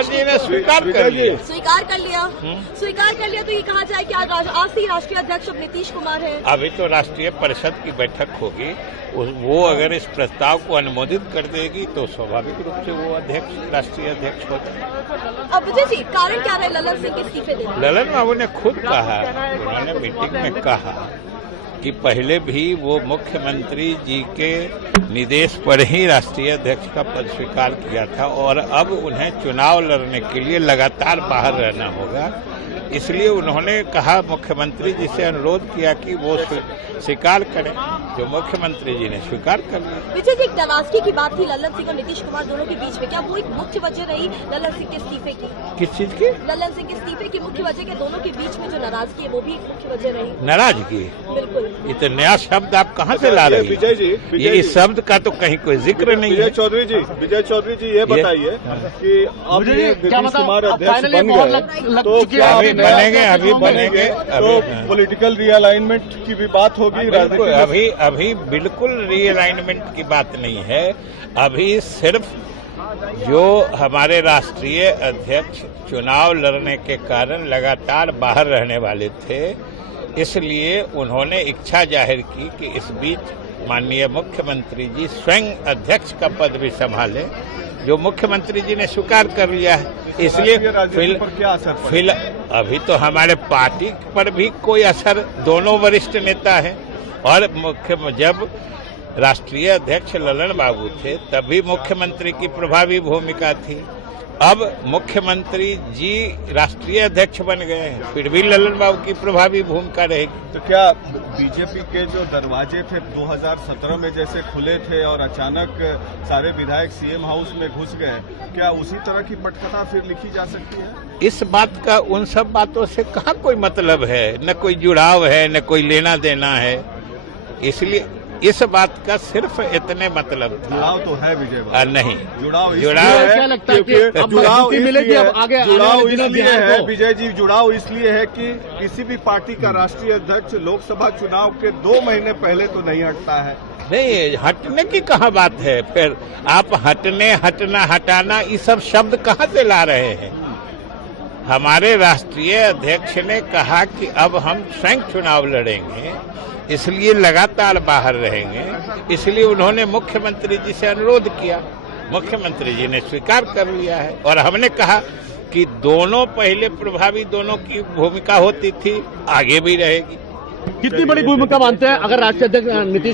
प्रसाद जी ने स्वीकार कर लिया। स्वीकार कर लिया तो ये कहा जाए कि आज से राष्ट्रीय अध्यक्ष अब नीतीश कुमार है। अभी तो राष्ट्रीय परिषद की बैठक होगी, वो अगर इस प्रस्ताव को अनुमोदित कर देगी तो स्वाभाविक रूप से वो राष्ट्रीय अध्यक्ष होगा। अब विजय जी, कारण क्या रहे ललन सिंह के इस्तीफे देने? ललन बाबू ने खुद कहा, उन्होंने मीटिंग में कहा कि पहले भी वो मुख्यमंत्री जी के निर्देश पर ही राष्ट्रीय अध्यक्ष का पद स्वीकार किया था और अब उन्हें चुनाव लड़ने के लिए लगातार बाहर रहना होगा। इसलिए उन्होंने कहा, मुख्यमंत्री जी से अनुरोध किया कि वो स्वीकार करें, जो मुख्यमंत्री जी ने स्वीकार कर लिया। विजय जी, एक नाराजगी की बात थी ललन सिंह और नीतीश कुमार दोनों के बीच में, क्या वो एक मुख्य वजह रही ललन सिंह के इस्तीफे की? किस चीज की? ललन सिंह के इस्तीफे की मुख्य वजह के दोनों के बीच में जो नाराजगी है वो भी एक मुख्य वजह रही? नाराजगी? बिल्कुल। ये तो नया शब्द आप कहाँ से ला रहे हैं? विजय जी, ये इस शब्द का तो कहीं कोई जिक्र नहीं है। विजय चौधरी जी ये बताइए कि अब ये नीतीश कुमार अध्यक्ष बन गए तो क्या अभी बनेंगे तो पॉलिटिकल रीअलाइनमेंट की भी बात होगी? अभी बिल्कुल रीअलाइनमेंट की बात नहीं है। अभी सिर्फ जो हमारे राष्ट्रीय अध्यक्ष चुनाव लड़ने के कारण लगातार बाहर रहने वाले थे, इसलिए उन्होंने इच्छा जाहिर की कि इस बीच माननीय मुख्यमंत्री जी स्वयं अध्यक्ष का पद भी संभालें, जो मुख्यमंत्री जी ने स्वीकार कर लिया है। इसलिए फिर अभी तो हमारे पार्टी पर भी कोई असर, दोनों वरिष्ठ नेता हैं और जब राष्ट्रीय अध्यक्ष ललन बाबू थे तभी मुख्यमंत्री की प्रभावी भूमिका थी। अब मुख्यमंत्री जी राष्ट्रीय अध्यक्ष बन गए हैं, फिर भी ललन बाबू की प्रभावी भूमिका रहेगी। तो क्या बीजेपी के जो दरवाजे थे 2017 में जैसे खुले थे और अचानक सारे विधायक सीएम हाउस में घुस गए, क्या उसी तरह की पटकथा फिर लिखी जा सकती है? इस बात का उन सब बातों से कहाँ कोई मतलब है, न कोई जुड़ाव है, न कोई लेना देना है। इसलिए इस बात का सिर्फ इतने मतलब था। जुड़ाव तो है विजय, नहीं जुड़ाव क्या लगता है कि जुड़ाव इसलिए है विजय जी, जुड़ाव इसलिए है कि किसी भी पार्टी का राष्ट्रीय अध्यक्ष लोकसभा चुनाव के 2 महीने पहले तो नहीं हटता है। नहीं, हटने की कहाँ बात है? फिर आप हटने, हटना, हटाना, ये सब शब्द कहाँ से ला रहे हैं? हमारे राष्ट्रीय अध्यक्ष ने कहा कि अब हम स्वयं चुनाव लड़ेंगे, इसलिए लगातार बाहर रहेंगे। इसलिए उन्होंने मुख्यमंत्री जी से अनुरोध किया, मुख्यमंत्री जी ने स्वीकार कर लिया है और हमने कहा कि दोनों पहले प्रभावी, दोनों की भूमिका होती थी, आगे भी रहेगी। कितनी बड़ी भूमिका मानते हैं अगर राष्ट्रीय अध्यक्ष नीतीश